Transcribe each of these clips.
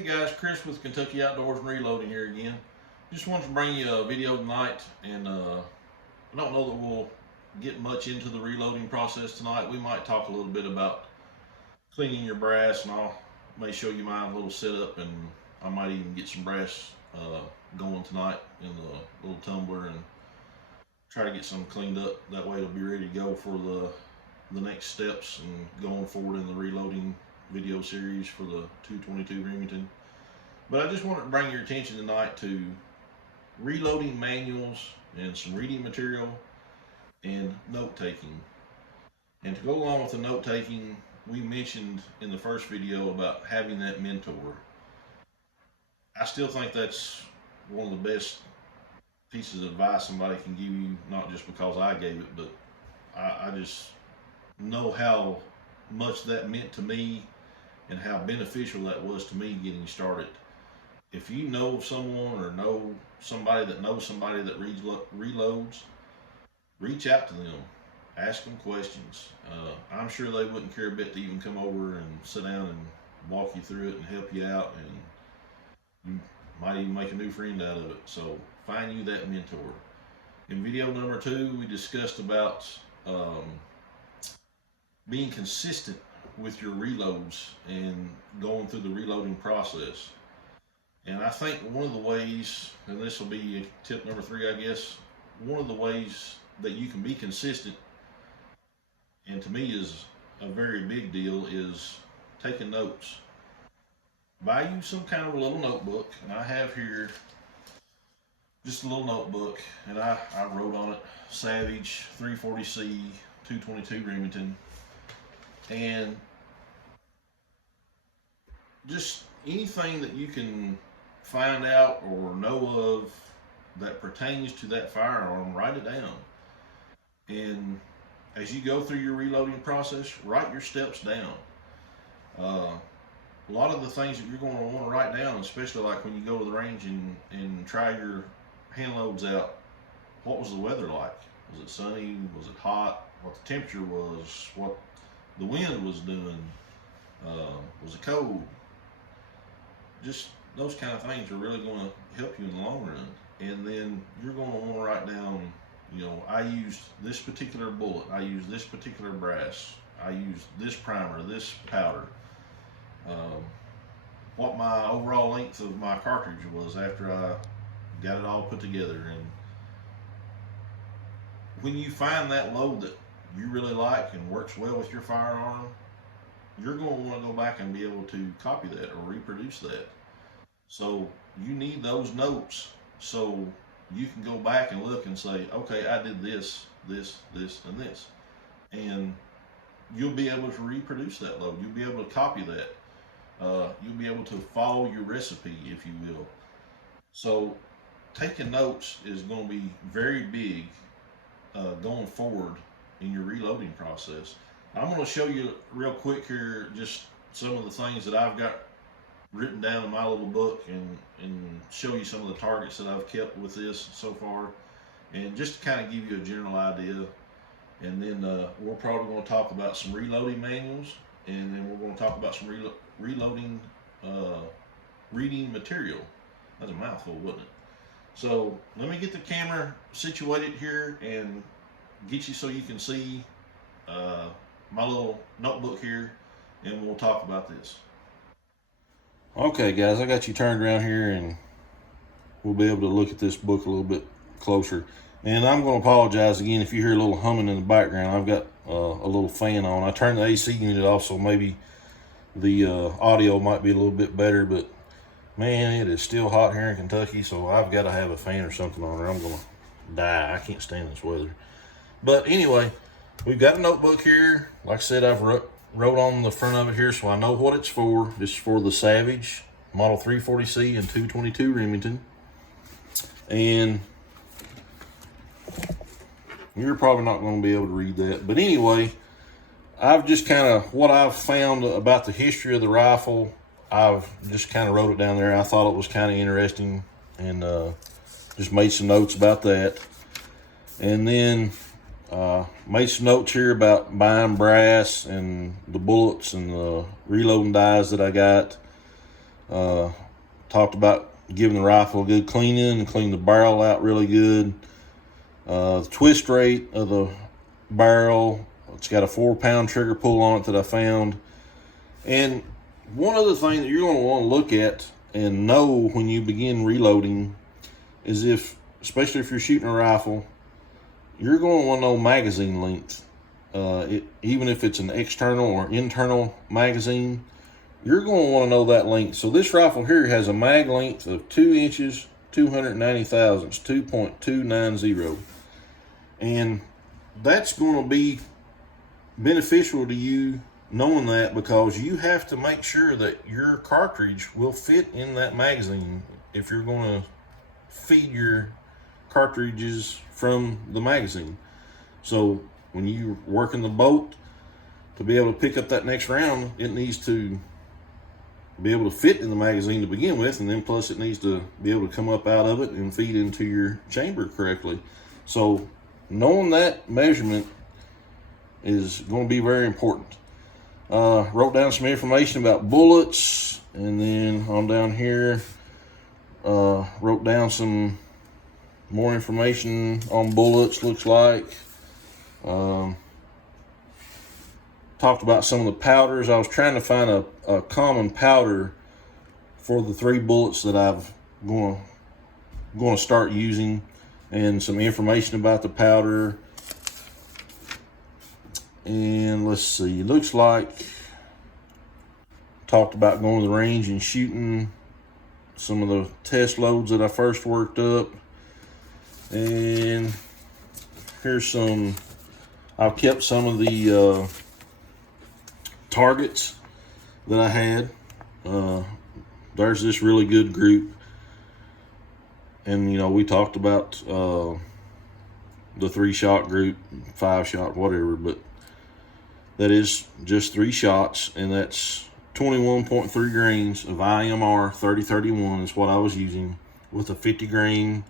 Hey guys, Chris with Kentucky Outdoors and Reloading here again. Just wanted to bring you a video tonight, and I don't know that we'll get much into the reloading process tonight. We might talk a little bit about cleaning your brass, and I may show you my little setup, and I might even get some brass going tonight in the little tumbler and try to get some cleaned up. That way it'll be ready to go for the next steps and going forward in the reloading video series for the 222 Remington. But I just wanted to bring your attention tonight to reloading manuals and some reading material and note taking. And to go along with the note taking, we mentioned in the first video about having that mentor. I still think that's one of the best pieces of advice somebody can give you, not just because I gave it, but I just know how much that meant to me and how beneficial that was to me getting started. If you know of someone or know somebody that knows somebody that reloads, reach out to them, ask them questions. I'm sure they wouldn't care a bit to even come over and sit down and walk you through it and help you out, and you might even make a new friend out of it. So find you that mentor. In video number 2, we discussed about being consistent with your reloads and going through the reloading process. And I think one of the ways, and this will be tip number 3, I guess, one of the ways that you can be consistent, and to me is a very big deal, is taking notes. Buy you some kind of a little notebook, and I have here just a little notebook, and I wrote on it Savage 340C 222 Remington, and just anything that you can find out or know of that pertains to that firearm, write it down. And as you go through your reloading process, write your steps down. A lot of the things that you're going to want to write down, especially like when you go to the range and try your hand loads out, what was the weather like? Was it sunny? Was it hot? What the temperature was? What the wind was doing? Was it cold? Just those kind of things are really going to help you in the long run. And then you're going to want to write down, you know, I used this particular bullet, I used this particular brass, I used this primer, this powder, what my overall length of my cartridge was after I got it all put together. And when you find that load that you really like and works well with your firearm, you're going to want to go back and be able to copy that or reproduce that. So you need those notes so you can go back and look and say, okay, I did this, this, this, and this. And you'll be able to reproduce that load. You'll be able to copy that. You'll be able to follow your recipe, if you will. So taking notes is going to be very big going forward in your reloading process. I'm going to show you real quick here just some of the things that I've got written down in my little book, and show you some of the targets that I've kept with this so far, and just to kind of give you a general idea. And then we're probably going to talk about some reloading manuals, and then we're going to talk about some reloading reading material. That's a mouthful, wasn't it? So let me get the camera situated here and get you so you can see my little notebook here, and we'll talk about this. Okay guys, I got you turned around here and we'll be able to look at this book a little bit closer. And I'm going to apologize again if you hear a little humming in the background. I've got a little fan on. I turned the AC unit off, so maybe the audio might be a little bit better, but man, it is still hot here in Kentucky, so I've got to have a fan or something on, or I'm going to die. I can't stand this weather. But anyway, we've got a notebook here. Like I said, I've wrote on the front of it here so I know what it's for. This is for the Savage Model 340C and 222 Remington. And you're probably not going to be able to read that. But anyway, I've just kind of, what I've found about the history of the rifle, I've just kind of wrote it down there. I thought it was kind of interesting, and just made some notes about that. And then made some notes here about buying brass and the bullets and the reloading dies that I got. Talked about giving the rifle a good cleaning and clean the barrel out really good. The twist rate of the barrel, it's got a 4-pound trigger pull on it that I found. And one other thing that you're going to want to look at and know when you begin reloading is especially if you're shooting a rifle, you're going to want to know magazine length. Even if it's an external or internal magazine, you're going to want to know that length. So this rifle here has a mag length of 2 inches, 290 thousandths, 2.290. And that's going to be beneficial to you knowing that, because you have to make sure that your cartridge will fit in that magazine if you're going to feed your cartridges from the magazine. So when you're working the bolt, to be able to pick up that next round, it needs to be able to fit in the magazine to begin with, and then plus it needs to be able to come up out of it and feed into your chamber correctly. So knowing that measurement is going to be very important. Wrote down some information about bullets, and then on down here wrote down some more information on bullets, looks like. Talked about some of the powders. I was trying to find a common powder for the 3 bullets that I've going to start using, and some information about the powder. And let's see, looks like talked about going to the range and shooting some of the test loads that I first worked up. And here's I've kept some of the targets that I had. There's this really good group, and we talked about the 3-shot group, 5-shot, whatever, but that is just 3 shots, and that's 21.3 grains of IMR 3031 is what I was using, with a 50 grain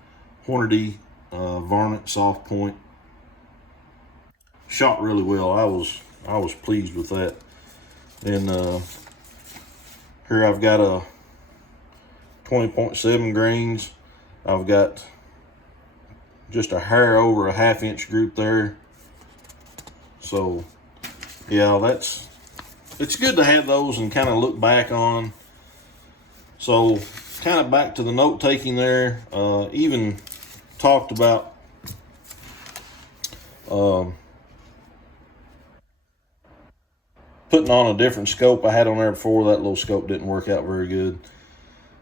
Hornady varnet soft point. Shot really well. I was pleased with that. And here I've got a 20.7 grains. I've got just a hair over a 1/2 inch group there. So yeah, it's good to have those and kind of look back on. So kind of back to the note taking there. Even talked about putting on a different scope I had on there before. That little scope didn't work out very good.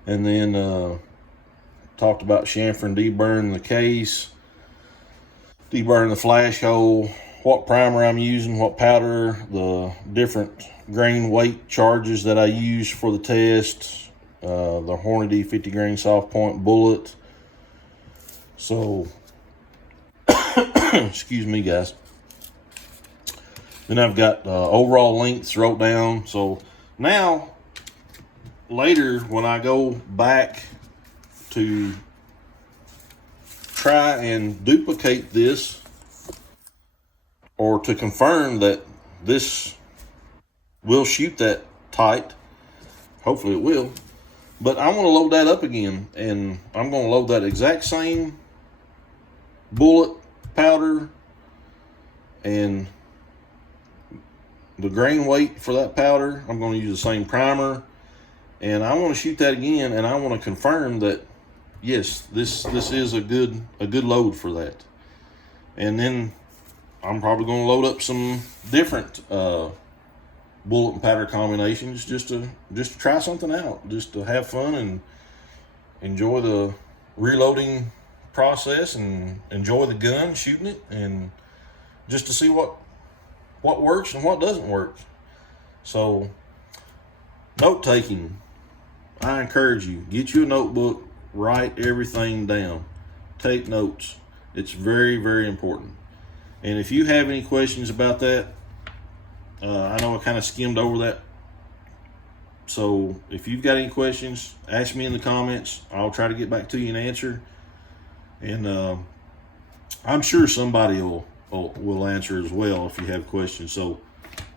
And then talked about chamfering, deburring the case, deburring the flash hole, what primer I'm using, what powder, the different grain weight charges that I use for the test, the Hornady 50 grain soft point bullet. So excuse me, guys. Then I've got overall lengths wrote down. So now, later when I go back to try and duplicate this, or to confirm that this will shoot that tight, hopefully it will, but I want to load that up again, and I'm going to load that exact same bullet powder and the grain weight for that powder. I'm going to use the same primer, and I want to shoot that again, and I want to confirm that yes, this is a good load for that. And then I'm probably going to load up some different bullet and powder combinations just to try something out, just to have fun and enjoy the reloading process and enjoy the gun, shooting it, and just to see what works and what doesn't work. So note taking, I encourage you, get you a notebook, write everything down, take notes. It's very, very important. And if you have any questions about that, I know I kind of skimmed over that. So if you've got any questions, ask me in the comments. I'll try to get back to you and answer. And I'm sure somebody will answer as well if you have questions. So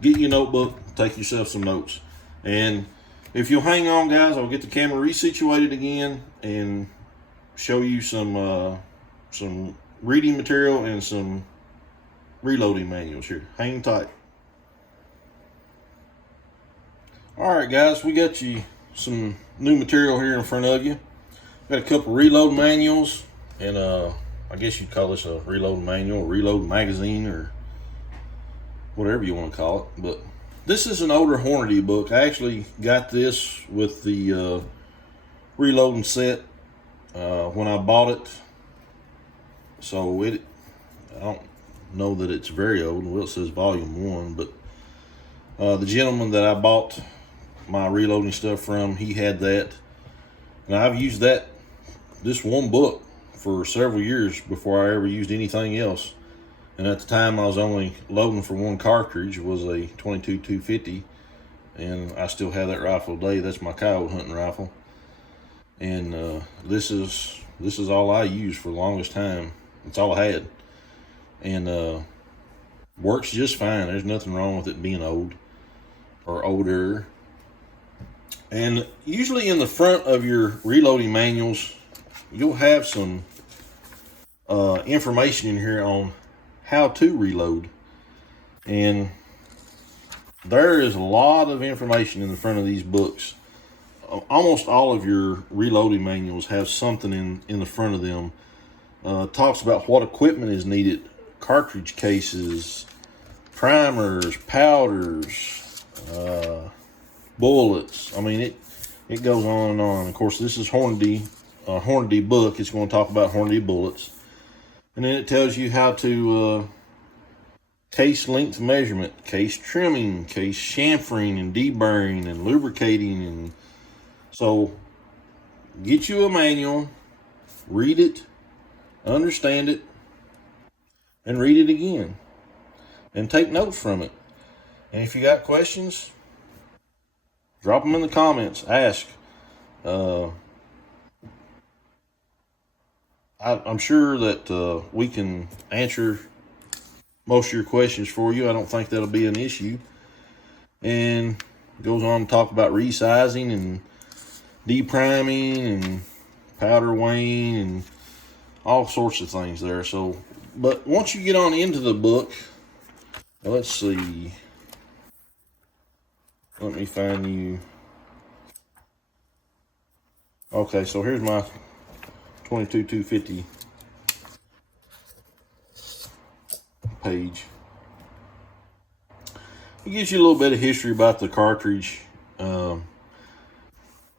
get your notebook, take yourself some notes. And If you'll hang on, guys, I'll get the camera resituated again and show you some reading material and some reloading manuals here. Hang tight. All right, guys, we got you some new material here in front of you. Got a couple reload manuals, and I guess you'd call this a reload manual, reload magazine, or whatever you want to call it. But this is an older Hornady book. I actually got this with the reloading set when I bought it. So I don't know that it's very old. Well, it says volume 1, but the gentleman that I bought my reloading stuff from, he had that. And I've used this one book for several years before I ever used anything else. And at the time, I was only loading for one cartridge. It was a 22-250, and I still have that rifle today. That's my coyote hunting rifle, and this is all I used for the longest time. It's all I had, and works just fine. There's nothing wrong with it being old or older. And usually in the front of your reloading manuals, you'll have some information in here on how to reload. And there is a lot of information in the front of these books. Almost all of your reloading manuals have something in the front of them. Talks about what equipment is needed, cartridge cases, primers, powders, bullets. I mean, it goes on and on. Of course, this is Hornady book. It's going to talk about Hornady bullets. And then it tells you how to case length measurement, case trimming, case chamfering and deburring and lubricating. And so get you a manual, read it, understand it, and read it again. And take notes from it. And if you got questions, drop them in the comments. Ask. I'm sure that we can answer most of your questions for you. I don't think that'll be an issue. And goes on to talk about resizing and depriming and powder weighing and all sorts of things there. So, but once you get on into the book, let's see. Let me find you. Okay, so here's my 22-250 page. It gives you a little bit of history about the cartridge. Then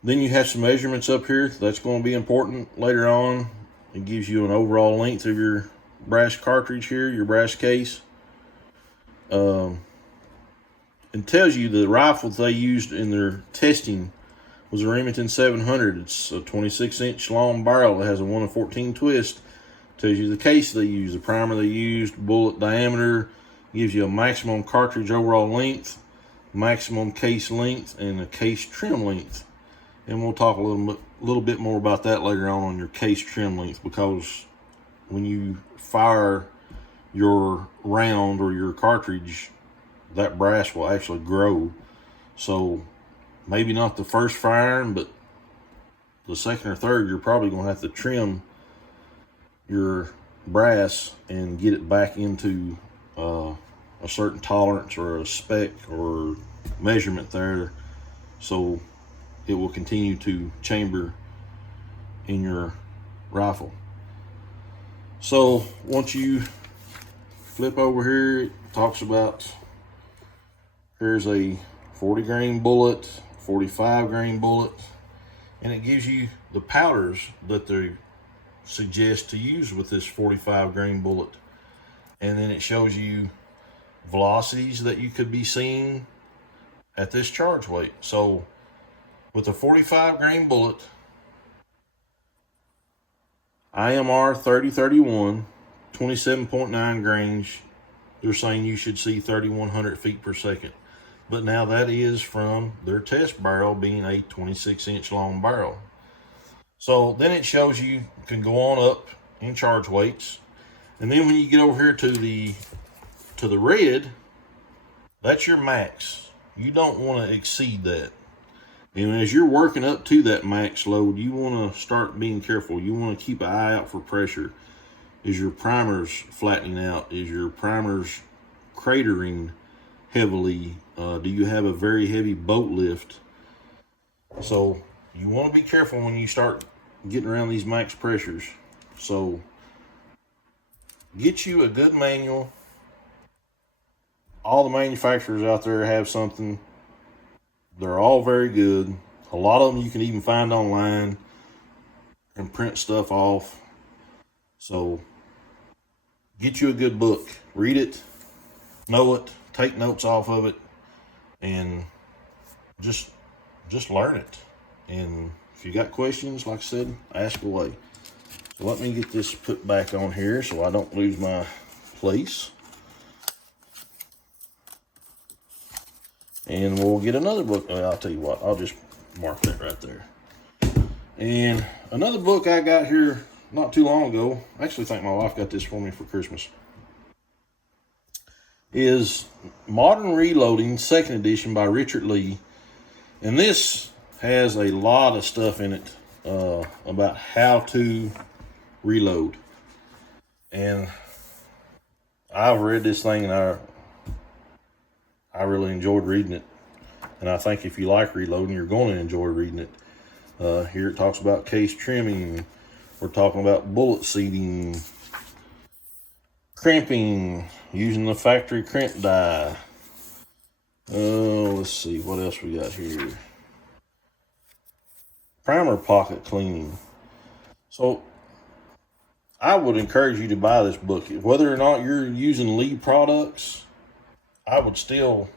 you have some measurements up here. That's going to be important later on. It gives you an overall length of your brass cartridge here, your brass case. It tells you the rifle they used in their testing was a Remington 700. It's a 26-inch long barrel. It has a 1-14 twist. Tells you the case they used, the primer they used, bullet diameter. Gives you a maximum cartridge overall length, maximum case length, and a case trim length. And we'll talk a little bit more about that later on your case trim length, because when you fire your round or your cartridge, that brass will actually grow. So maybe not the first firing, but the second or third, you're probably going to have to trim your brass and get it back into a certain tolerance or a spec or measurement there, so it will continue to chamber in your rifle. So once you flip over here, it talks about, here's a 40 grain bullet, 45 grain bullet, and it gives you the powders that they suggest to use with this 45 grain bullet. And then it shows you velocities that you could be seeing at this charge weight. So with a 45 grain bullet, IMR 3031, 27.9 grains, they're saying you should see 3,100 feet per second. But now that is from their test barrel being a 26-inch long barrel. So then it shows you can go on up in charge weights. And then when you get over here to the red, that's your max. You don't want to exceed that. And as you're working up to that max load, you want to start being careful. You want to keep an eye out for pressure. Is your primers flattening out? Is your primers cratering heavily? Do you have a very heavy boat lift? So you want to be careful when you start getting around these max pressures. So get you a good manual. All the manufacturers out there have something. They're all very good. A lot of them you can even find online and print stuff off. So get you a good book, read it, know it, take notes off of it, and just learn it. And if you got questions, like I said, ask away. So let me get this put back on here so I don't lose my place. And we'll get another book. I'll tell you what, I'll just mark that right there. And another book I got here not too long ago, I actually think my wife got this for me for Christmas, is Modern Reloading, 2nd edition by Richard Lee. And this has a lot of stuff in it about how to reload. And I've read this thing and I really enjoyed reading it. And I think if you like reloading, you're going to enjoy reading it. Here it talks about case trimming. We're talking about bullet seating, crimping, using the factory crimp die. Let's see, what else we got here? Primer pocket cleaning. So I would encourage you to buy this book. Whether or not you're using Lee products, I would still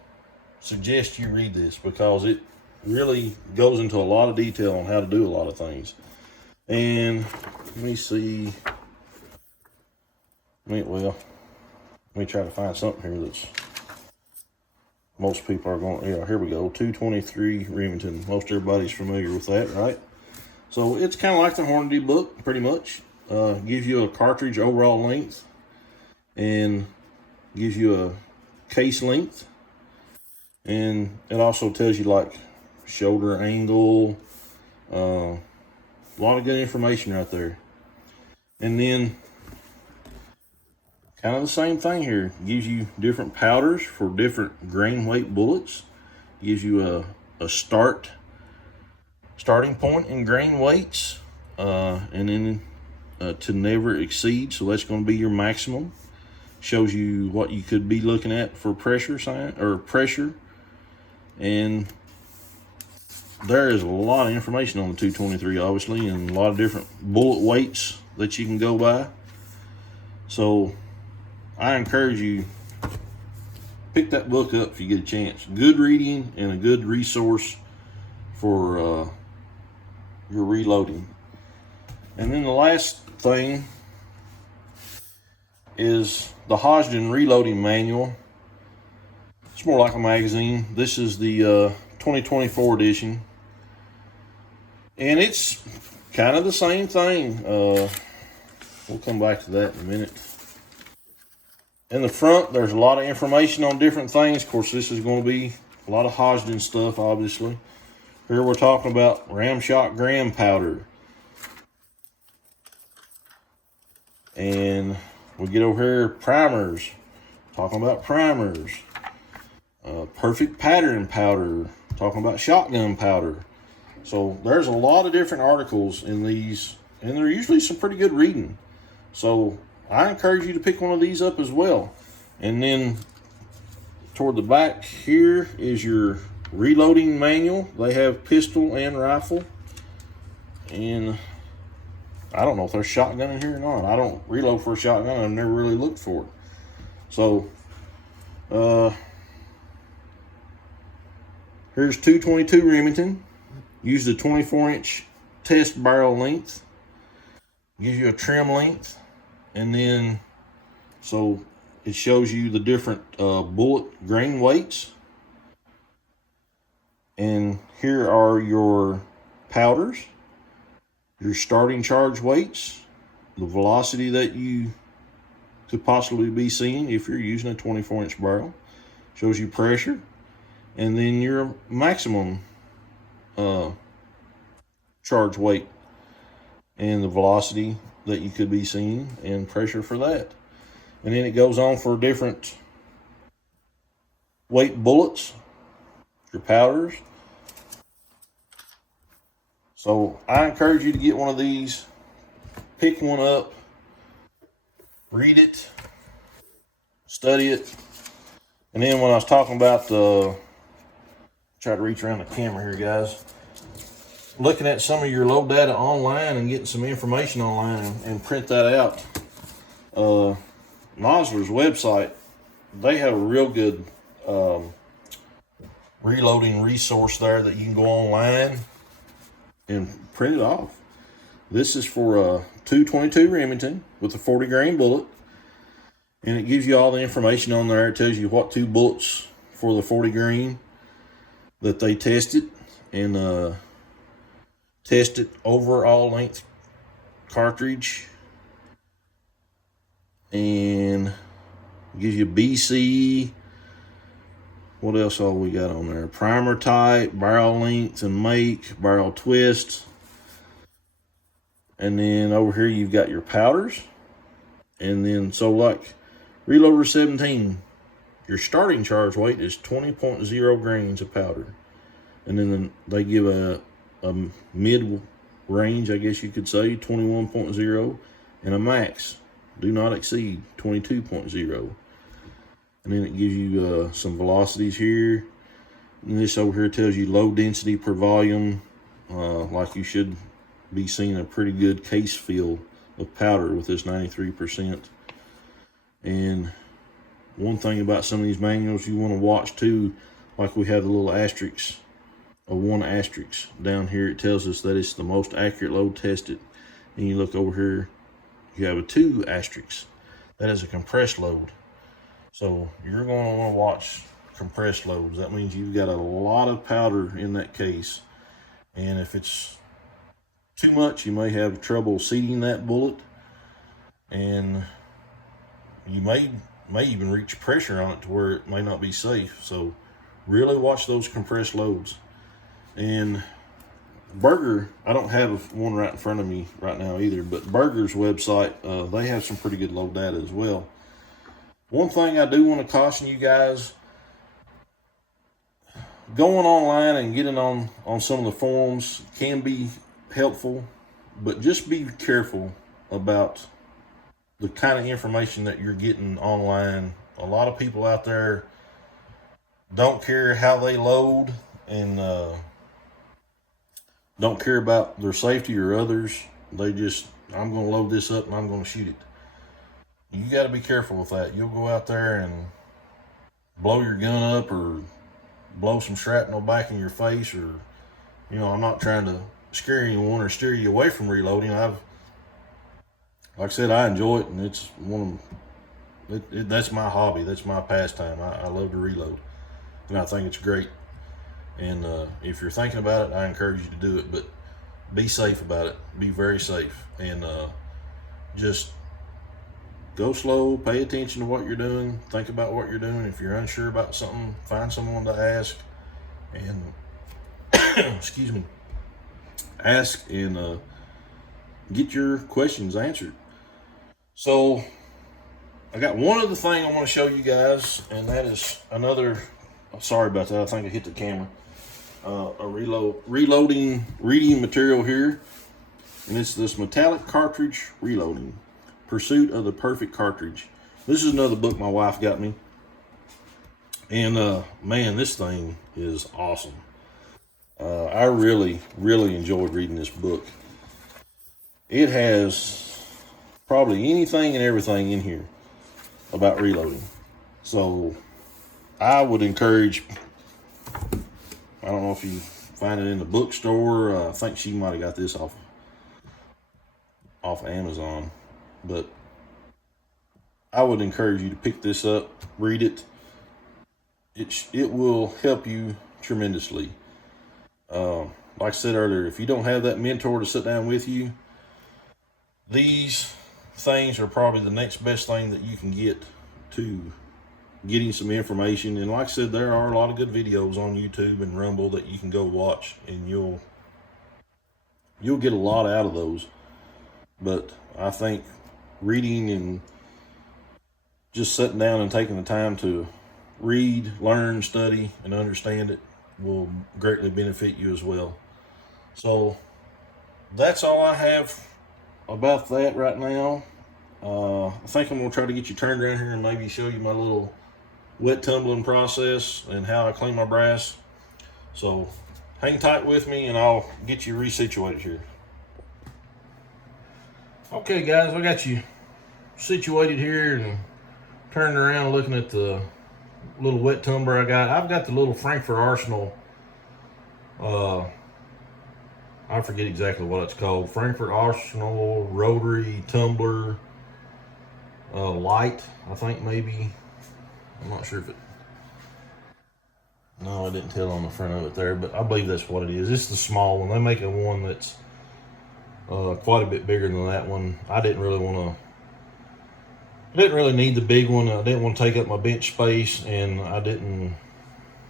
suggest you read this because it really goes into a lot of detail on how to do a lot of things. And let me see. Let me try to find something here that's most people are going, yeah, here we go. 223 Remington. Most everybody's familiar with that, right? So it's kind of like the Hornady book, pretty much. Gives you a cartridge overall length and gives you a case length. And it also tells you like shoulder angle, a lot of good information right there. And then kind of the same thing here. Gives you different powders for different grain weight bullets. Gives you a starting point in grain weights, and then to never exceed. So that's going to be your maximum. Shows you what you could be looking at for pressure sign or pressure. And there is a lot of information on the 223, obviously, and a lot of different bullet weights that you can go by. So I encourage you, pick that book up if you get a chance. Good reading and a good resource for your reloading. And then the last thing is the Hodgdon Reloading Manual. It's more like a magazine. This is the 2024 edition. And it's kind of the same thing. We'll come back to that in a minute. In the front, there's a lot of information on different things. Of course, this is going to be a lot of Hodgdon stuff, obviously. Here we're talking about Ramshot Graham powder. And we get over here, primers. Talking about primers. Perfect pattern powder. Talking about shotgun powder. So there's a lot of different articles in these, and they're usually some pretty good reading. So I encourage you to pick one of these up as well. And then toward the back here is your reloading manual. They have pistol and rifle. And I don't know if there's shotgun in here or not. I don't reload for a shotgun. I've never really looked for it. So here's 222 Remington. Use the 24-inch test barrel length. Gives you a trim length. And then, so it shows you the different bullet grain weights. And here are your powders, your starting charge weights, the velocity that you could possibly be seeing if you're using a 24-inch barrel. Shows you pressure. And then your maximum charge weight and the velocity that you could be seeing and pressure for that. And then it goes on for different weight bullets, your powders. So I encourage you to get one of these, pick one up, read it, study it. And then when I was talking about try to reach around the camera here, guys, looking at some of your low data online and getting some information online and print that out. Nosler's website, they have a real good reloading resource there that you can go online and print it off. This is for a 222 Remington with a 40 grain bullet, and it gives you all the information on there. It tells you what 2 bullets for the 40 grain that they tested, and tested overall length cartridge, and gives you BC. What else all we got on there? Primer type, barrel length and make, barrel twist. And then over here you've got your powders. And then, so like Reloader 17, your starting charge weight is 20.0 grains of powder. And then they give a mid range, I guess you could say, 21.0, and a max, do not exceed 22.0. And then it gives you some velocities here. And this over here tells you low density per volume, like you should be seeing a pretty good case feel of powder with this 93%. And one thing about some of these manuals you want to watch too, like we have the little asterisk, a 1 asterisk down here, it tells us that it's the most accurate load tested. And you look over here, you have a 2 asterisk. That is a compressed load. So you're going to want to watch compressed loads. That means you've got a lot of powder in that case. And if it's too much, you may have trouble seating that bullet. And you may even reach pressure on it to where it may not be safe. So really watch those compressed loads. And Berger, I don't have one right in front of me right now either, but Berger's website, they have some pretty good load data as well. One thing I do want to caution you guys, going online and getting on some of the forums can be helpful, but just be careful about the kind of information that you're getting online. A lot of people out there don't care how they load, and don't care about their safety or others. They just, I'm going to load this up and I'm going to shoot it. You got to be careful with that. You'll go out there and blow your gun up or blow some shrapnel back in your face, or, you know, I'm not trying to scare anyone or steer you away from reloading. Like I said, I enjoy it, and it's that's my hobby. That's my pastime. I love to reload, and I think it's great. And if you're thinking about it, I encourage you to do it, but be safe about it. Be very safe, and just go slow, pay attention to what you're doing, think about what you're doing. If you're unsure about something, find someone to ask, and excuse me, ask and get your questions answered. So I got one other thing I want to show you guys, and that is another, sorry about that, I think I hit the camera, a reloading reading material here, and it's this metallic cartridge reloading. Pursuit of the Perfect Cartridge. This is another book my wife got me. And man, this thing is awesome. I really, really enjoyed reading this book. It has probably anything and everything in here about reloading. So I would encourage, I don't know if you find it in the bookstore. I think she might have got this off Amazon. But I would encourage you to pick this up, read it. It will help you tremendously. Like I said earlier, if you don't have that mentor to sit down with you, these things are probably the next best thing that you can get to getting some information. And like I said, there are a lot of good videos on YouTube and Rumble that you can go watch, and you'll get a lot out of those. But I think reading and just sitting down and taking the time to read, learn, study, and understand it will greatly benefit you as well. So that's all I have about that right now. I think I'm going to try to get you turned around here and maybe show you my little wet tumbling process and how I clean my brass. So hang tight with me and I'll get you resituated here. Okay guys, I got you situated here and turned around looking at the little wet tumbler I got. I've got the little Frankfurt Arsenal, I forget exactly what it's called. Frankfurt Arsenal rotary tumbler light, I think maybe. I'm not sure if it, no, I didn't tell on the front of it there, but I believe that's what it is. It's the small one. They make a one that's quite a bit bigger than that one. I didn't really need the big one. I didn't want to take up my bench space, and I didn't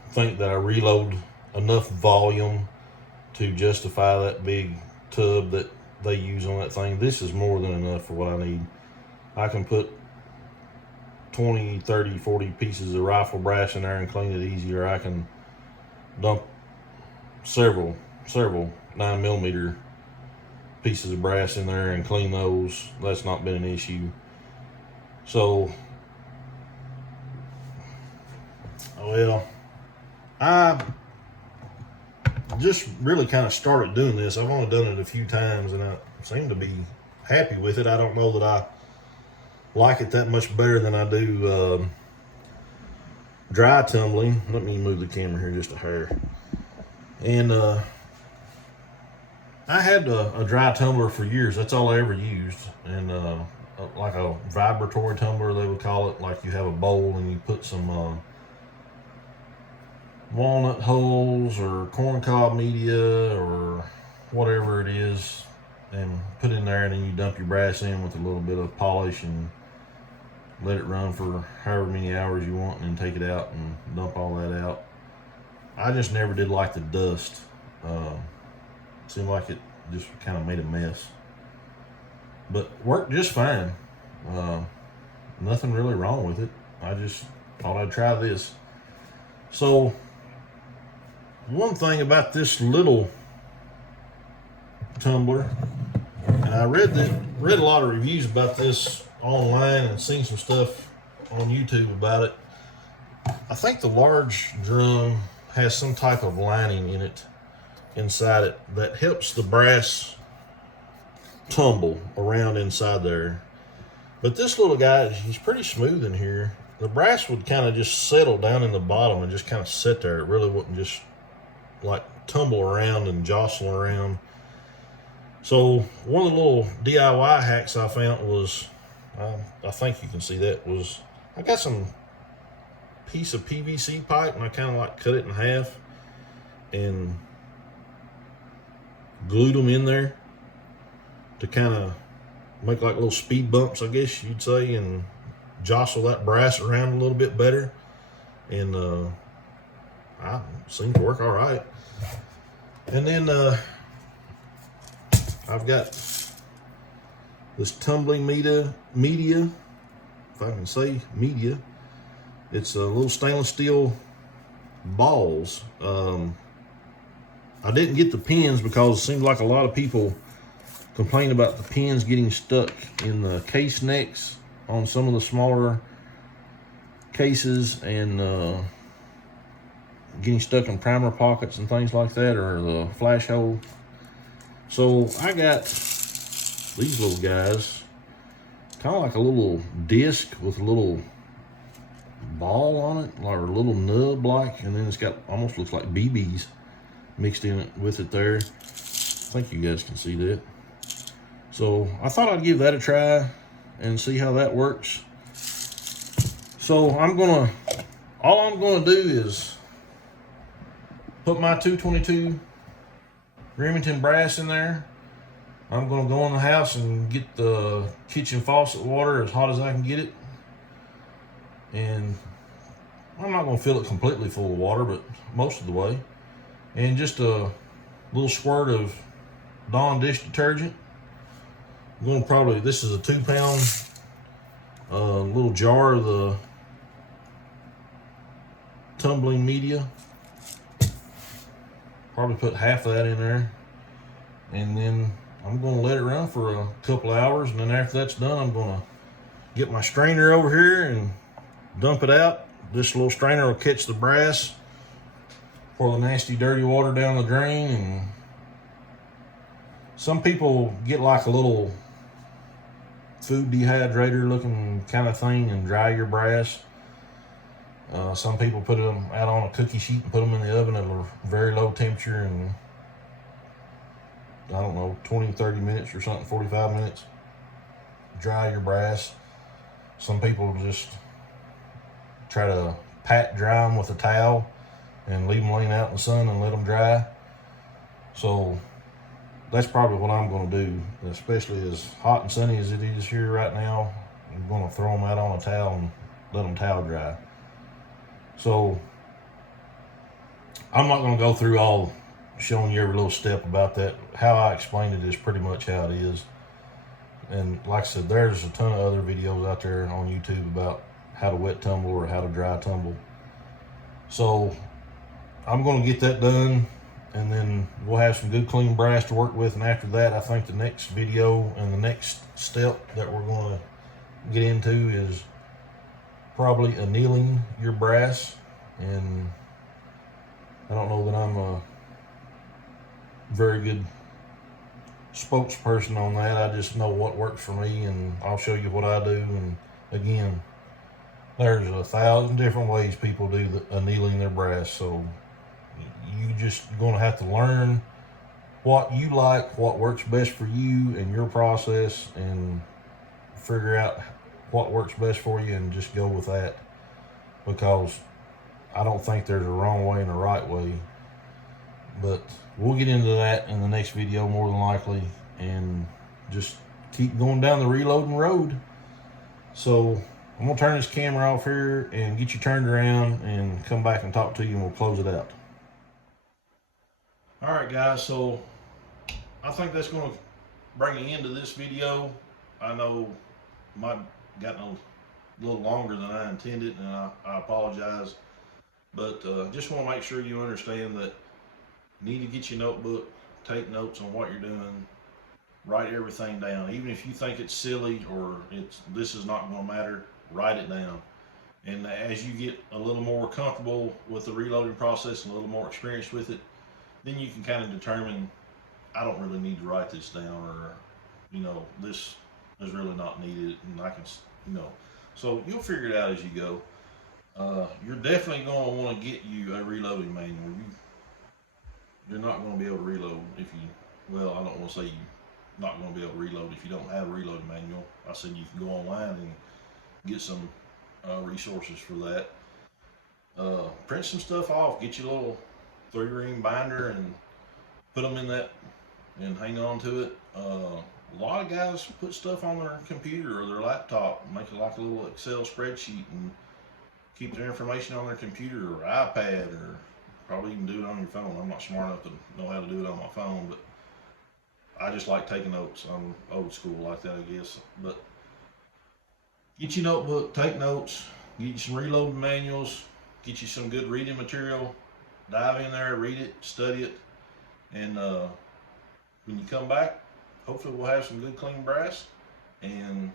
think that I reload enough volume to justify that big tub that they use on that thing. This is more than enough for what I need. I can put 20, 30, 40 pieces of rifle brass in there and clean it easy, or I can dump several 9mm pieces of brass in there and clean those. That's not been an issue. So, well, I just really kind of started doing this. I've only done it a few times and I seem to be happy with it. I don't know that I like it that much better than I do dry tumbling. Let me move the camera here just a hair. And I had a dry tumbler for years. That's all I ever used. And like a vibratory tumbler, they would call it. Like you have a bowl and you put some walnut hulls or corncob media or whatever it is, and put in there, and then you dump your brass in with a little bit of polish and let it run for however many hours you want, and then take it out and dump all that out. I just never did like the dust. Seemed like it just kind of made a mess, but worked just fine. Nothing really wrong with it. I just thought I'd try this. So one thing about this little tumbler, and I read a lot of reviews about this online and seen some stuff on YouTube about it. I think the large drum has some type of lining in it, inside it, that helps the brass tumble around inside there. But this little guy, he's pretty smooth in here. The brass would kind of just settle down in the bottom and just kind of sit there. It really wouldn't just like tumble around and jostle around. So one of the little DIY hacks I found was, I think you can see that, was I got some piece of PVC pipe and I kind of like cut it in half and glued them in there to kind of make like little speed bumps, I guess you'd say, and jostle that brass around a little bit better. And I seemed to work all right. And then I've got this tumbling media, if I can say media. It's a little stainless steel balls. I didn't get the pins because it seemed like a lot of people complain about the pins getting stuck in the case necks on some of the smaller cases, and getting stuck in primer pockets and things like that, or the flash hole. So I got these little guys, kind of like a little disc with a little ball on it, or a little nub like, and then it's got, almost looks like BBs mixed in it with it there. I think you guys can see that. So I thought I'd give that a try and see how that works. So all I'm gonna do is put my 222 Remington brass in there. I'm gonna go in the house and get the kitchen faucet water as hot as I can get it, and I'm not going to fill it completely full of water, but most of the way. And just a little squirt of Dawn dish detergent. I'm going to probably, this is a 2-pound little jar of the tumbling media. Probably put half of that in there. And then I'm going to let it run for a couple of hours. And then after that's done, I'm going to get my strainer over here and dump it out. This little strainer will catch the brass, pour the nasty dirty water down the drain. And some people get like a little food dehydrator looking kind of thing and dry your brass. Some people put them out on a cookie sheet and put them in the oven at a very low temperature, and I don't know, 20, 30 minutes or something, 45 minutes, dry your brass. Some people just try to pat dry them with a towel and leave them laying out in the sun and let them dry. So that's probably what I'm going to do, especially as hot and sunny as it is here right now. I'm going to throw them out on a towel and let them towel dry. So I'm not going to go through all showing you every little step about that. How I explained it is pretty much how it is. And like I said, there's a ton of other videos out there on YouTube about how to wet tumble or how to dry tumble. So I'm going to get that done, and then we'll have some good clean brass to work with. And after that, I think the next video and the next step that we're going to get into is probably annealing your brass. And I don't know that I'm a very good spokesperson on that. I just know what works for me, and I'll show you what I do. And again, there's 1,000 different ways people do the annealing their brass, so you just going to have to learn what you like, what works best for you and your process, and figure out what works best for you and just go with that, because I don't think there's a wrong way and a right way. But we'll get into that in the next video more than likely, and just keep going down the reloading road. So I'm gonna turn this camera off here and get you turned around and come back and talk to you, and we'll close it out. All right, guys, so I think that's gonna bring an end to this video. I know it might have gotten a little longer than I intended, and I apologize. But just want to make sure you understand that you need to get your notebook, take notes on what you're doing, write everything down. Even if you think it's silly or this is not going to matter, write it down. And as you get a little more comfortable with the reloading process and a little more experience with it, then you can kind of determine, I don't really need to write this down, or this is really not needed, and I can, so you'll figure it out as you go. You're definitely going to want to get you a reloading manual. You're not going to be able to reload if you, well, I don't want to say you're not going to be able to reload if you don't have a reloading manual. I said you can go online and get some resources for that. Print some stuff off, get your little 3-ring binder and put them in that and hang on to it. A lot of guys put stuff on their computer or their laptop, make it like a little Excel spreadsheet, and keep their information on their computer or iPad, or probably even do it on your phone. I'm not smart enough to know how to do it on my phone, but I just like taking notes. I'm old school like that, I guess. But get your notebook, take notes, get you some reloading manuals, get you some good reading material, dive in there, read it, study it, and when you come back, hopefully we'll have some good clean brass, and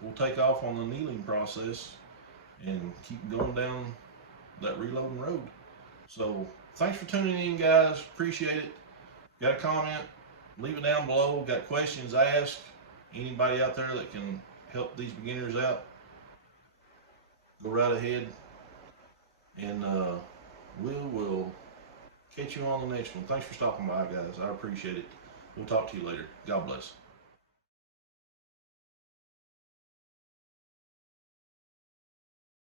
we'll take off on the annealing process and keep going down that reloading road. So thanks for tuning in, guys. Appreciate it. Got a comment, leave it down below. Got questions, ask. Anybody out there that can help these beginners out, go right ahead, and we'll catch you on the next one. Thanks for stopping by, guys. I appreciate it. We'll talk to you later. God bless.